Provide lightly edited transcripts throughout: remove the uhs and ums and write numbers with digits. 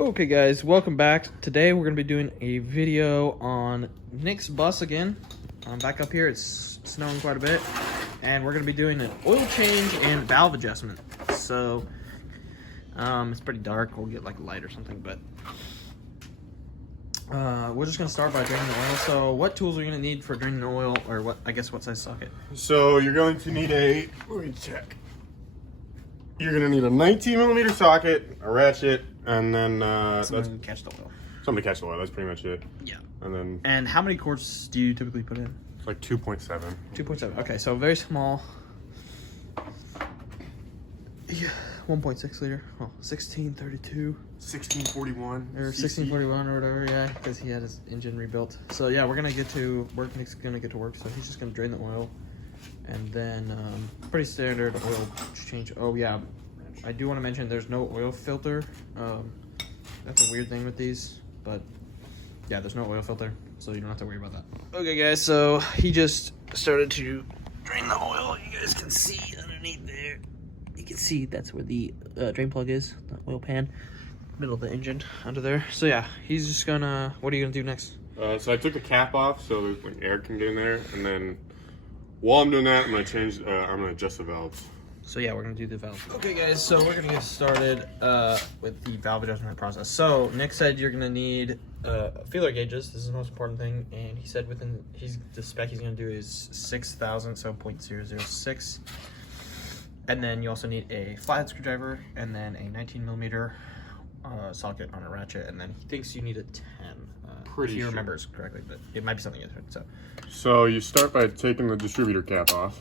Okay guys, welcome back. Today we're going to be doing a video on Nick's bus again. I'm back up here, it's snowing quite a bit. And we're going to be doing an oil change and valve adjustment. So, it's pretty dark, we'll get like a light or something, but we're just going to start by draining the oil. So what tools are you going to need for draining the oil, or what size socket? So you're going to need let me check. You're going to need a 19mm socket, a ratchet, and then Something to catch the oil. something to catch the oil. That's pretty much it. Yeah. And how many quarts do you typically put in? it's like 2.7. 2.7. Okay, so very small. Yeah, 1.6 liter. Oh, 1632 1641 or 1641 or whatever. Yeah, because he had his engine rebuilt. So yeah, we're gonna get to work. Nick's gonna get to work. So he's just gonna drain the oil, and then pretty standard oil change. Oh yeah, I do want to mention there's no oil filter. That's a weird thing with these, but yeah, there's no oil filter, so you don't have to worry about that. Okay guys, so he just started to drain the oil. You guys can see underneath there. You can see that's where the drain plug is, the oil pan, middle of the engine under there. So yeah, he's just gonna, what are you gonna do next? So I took the cap off so like air can get in there, and then while I'm doing that, I'm gonna adjust the valves. So yeah, we're gonna do the valve. Okay guys, so we're gonna get started with the valve adjustment process. So Nick said you're gonna need feeler gauges. This is the most important thing, and he said the spec he's gonna do is 6,000, so 0.006. And then you also need a flathead screwdriver, and then a 19mm socket on a ratchet, and then he thinks you need a 10. Pretty if he sure. remembers correctly, but it might be something different. So you start by taking the distributor cap off.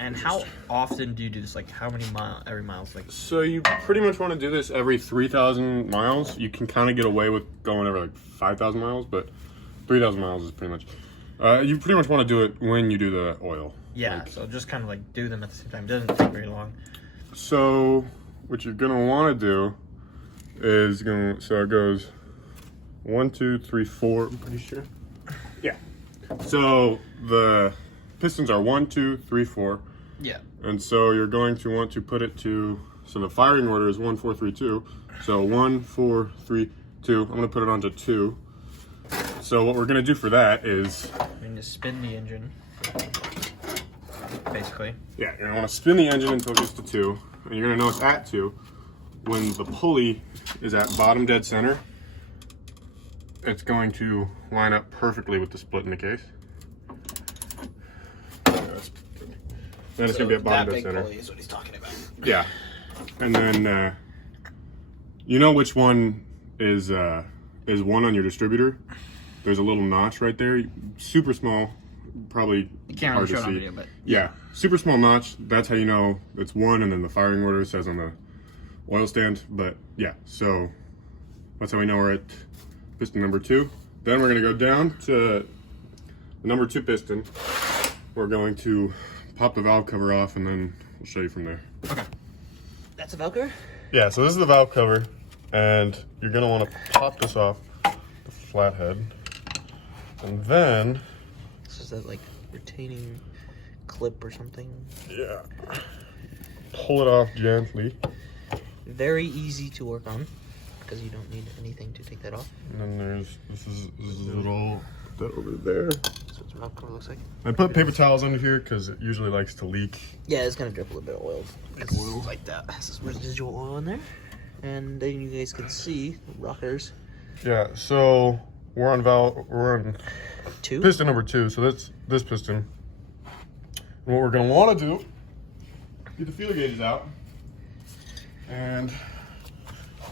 And how often do you do this? Like how many every miles? Like, So you pretty much want to do this every 3,000 miles. You can kind of get away with going over like 5,000 miles, but 3,000 miles is pretty much. You pretty much want to do it when you do the oil. yeah, Like, so just kind of like do them at the same time. It doesn't take very long. so what you're gonna want to do is so it goes 1, 2, 3, 4. I'm pretty sure. Yeah. So the pistons are 1, 2, 3, 4. Yeah. And so you're going to want to put it to, so the firing order is 1, 4, 3, 2. So 1, 4, 3, 2. I'm going to put it onto 2. So what we're going to do for that is... You need to spin the engine, basically. Yeah, you're going to want to spin the engine until it gets to 2. And you're going to know it's at 2. When the pulley is at bottom dead center, it's going to line up perfectly with the split in the case. Then it's going to be at bottom dead center. Pulley is what he's talking about. Yeah, and then you know which one is one on your distributor. There's a little notch right there, super small, probably You can't really show it on video, but yeah, super small notch. That's how you know it's one, and then the firing order says on the oil stand. But yeah, so that's how we know we're at piston number 2. Then we're gonna go down to the number 2 piston. We're going to pop the valve cover off, and then we'll show you from there. okay. That's a Velcro? Yeah, so this is the valve cover, and you're gonna want to pop this off the flathead, and then This is that like retaining clip or something. yeah, pull it off gently, Very easy to work on because you don't need anything to take that off. and then this is a little put that over there. That's what the valve cover looks like. I put paper towels under here because it usually likes to leak. Yeah, it's gonna drip a little bit of oil. It's like that. This is residual oil in there. And then you guys can see the rockers. Yeah, so we're on 2. piston number 2, so that's this piston. And what we're gonna want to do, get the feeler gauges out, and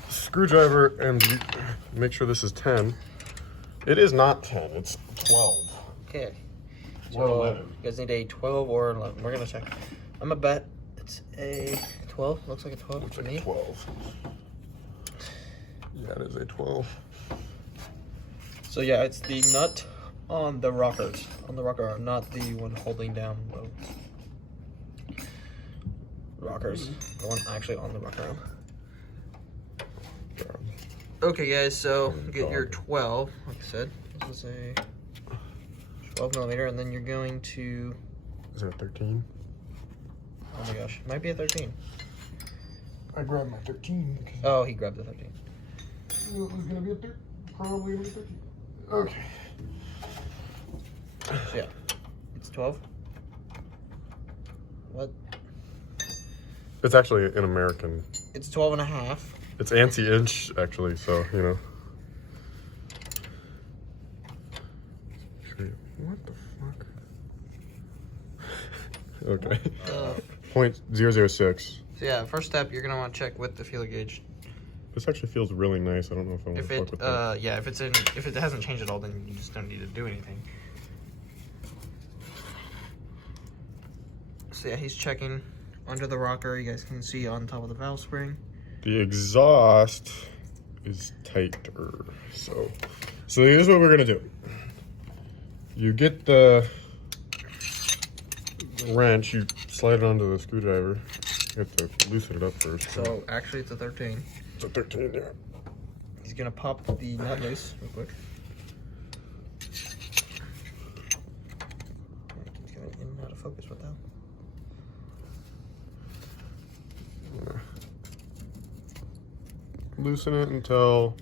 screwdriver, and make sure this is 10. It is not 10, it's 12. Okay. Or 11. You guys need a 12 or 11. We're gonna check. I'm gonna bet it's a 12. Looks like a 12 Looks to like me. a 12. Yeah, it is a 12. So yeah, it's the nut on the rockers. On the rocker arm, not the one holding down the rockers. The one actually on the rocker arm. Okay guys, so get your 12, like I said. This is a 12mm, and then you're going to... Is it a 13? Oh my gosh, it might be a 13. I grabbed my 13 because Oh, he grabbed the 13. it was gonna be a 13. Probably gonna be 13. Okay. So yeah, it's 12. What? It's actually an American. It's 12 and a half. It's ANSI inch actually, so you know. What the fuck? Okay. 0.006. So yeah, first step, you're gonna want to check with the feeler gauge. This actually feels really nice. I don't know if I want to fuck with that. Yeah, if it hasn't changed at all, then you just don't need to do anything. So yeah, he's checking under the rocker. You guys can see on top of the valve spring. The exhaust is tighter. So here's what we're gonna do. You get the wrench, you slide it onto the screwdriver. You have to loosen it up first. So actually, it's a 13. It's a 13, yeah. He's gonna pop the nut loose real quick. He's getting in and out of focus with that. Loosen it until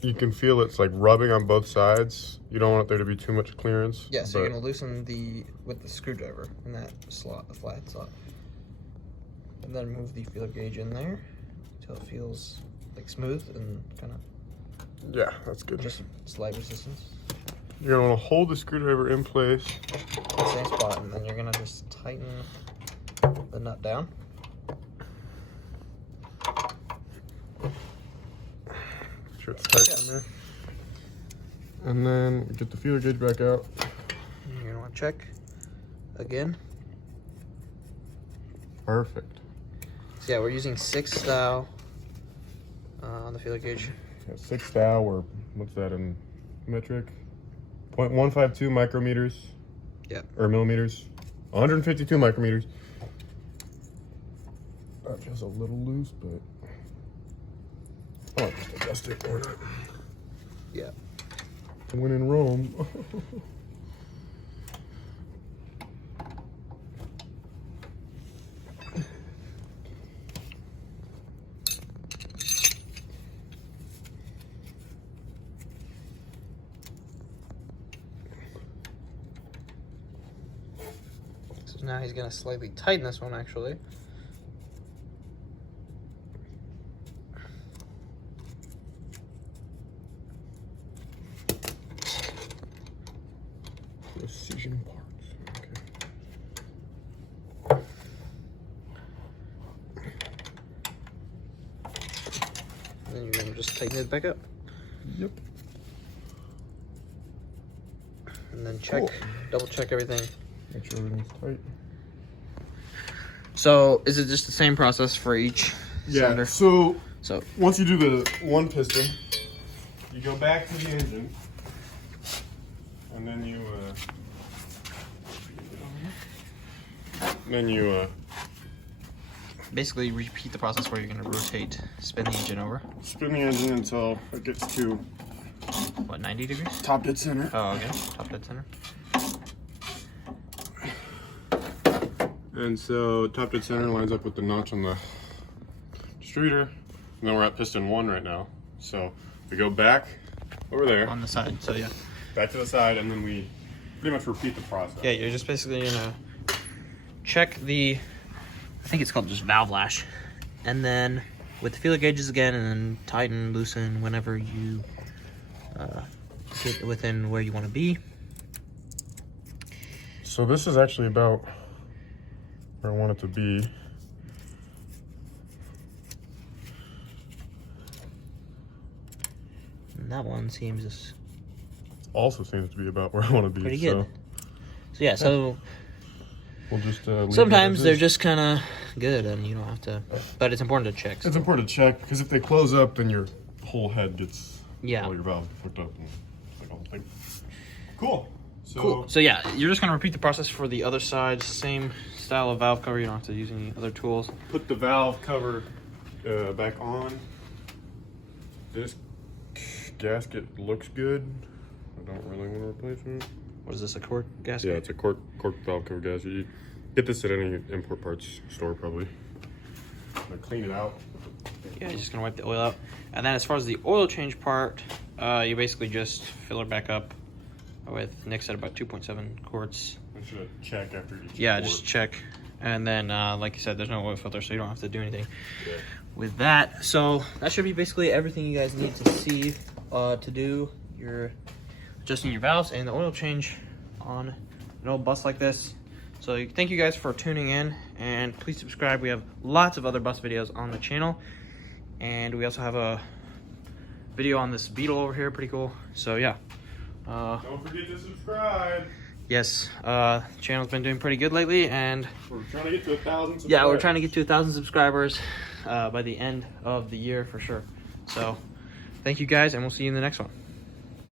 you can feel it's like rubbing on both sides. You don't want there to be too much clearance. Yeah, so you're gonna loosen with the screwdriver in that slot, the flat slot, and then move the feeler gauge in there until it feels like smooth and kind of yeah, that's good. just slight resistance. You're gonna want to hold the screwdriver in place. The same spot, and then you're gonna just tighten the nut down. Sure it's tight in there. And then get the feeler gauge back out. And you're gonna want to check again. Perfect. So yeah, we're using 6 thou on the feeler gauge. Yeah, 6 thou, or what's that in metric? 0.152 micrometers. Yeah. Or millimeters. 152 micrometers. That feels a little loose, but I'll just adjust it. Or not. Yeah. When in Rome. So now he's gonna slightly tighten this one actually. Precision parts. Okay. And then you're gonna just tighten it back up. Yep. And then check, Cool. double check everything. Make sure everything's tight. So is it just the same process for each cylinder? So So once you do the one piston, you go back to the engine, and then you basically repeat the process where you're gonna rotate, spin the engine over. spin the engine until it gets to What, 90 degrees? top dead center. Oh, okay. Top dead center. And so top dead center lines up with the notch on the distributor. And then we're at piston 1 right now. So we go back over there, On the side. So yeah. back to the side, and then we pretty much repeat the process. Yeah, you're just basically gonna check the, I think it's called just valve lash, and then with the feeler gauges again, and then tighten, loosen whenever you get within where you want to be. So this is actually about where I want it to be. And that one seems just Also seems to be about where I want to be. pretty good. So yeah, so We'll just leave sometimes it as they're is. just kind of good, and you don't have to. But it's important to check. It's important to check because if they close up, then your whole head gets Yeah. all your valves hooked up and it's like a whole thing. Cool. So Cool. So yeah, you're just gonna repeat the process for the other side. Same style of valve cover. You don't have to use any other tools. put the valve cover back on. This gasket looks good. I don't really want to replace it. What is this? A cork gasket? Yeah, it's a cork valve cover gasket. You get this at any import parts store probably. clean it out. Yeah, you're just gonna wipe the oil out. And then as far as the oil change part, you basically just fill her back up with, Nick said, about 2.7 quarts. I should check after each. Yeah, quart. just check. And then, like you said, there's no oil filter, so you don't have to do anything Yeah. with that. So that should be basically everything you guys need to see to do your adjusting your valves and the oil change on an old bus like this. So thank you guys for tuning in, and please subscribe. We have lots of other bus videos on the channel, and we also have a video on this Beetle over here, pretty cool. So yeah, Don't forget to subscribe. yes, channel's been doing pretty good lately, and We're trying to get to 1,000 subscribers. yeah, we're trying to get to 1,000 subscribers by the end of the year for sure. So thank you guys, and we'll see you in the next one.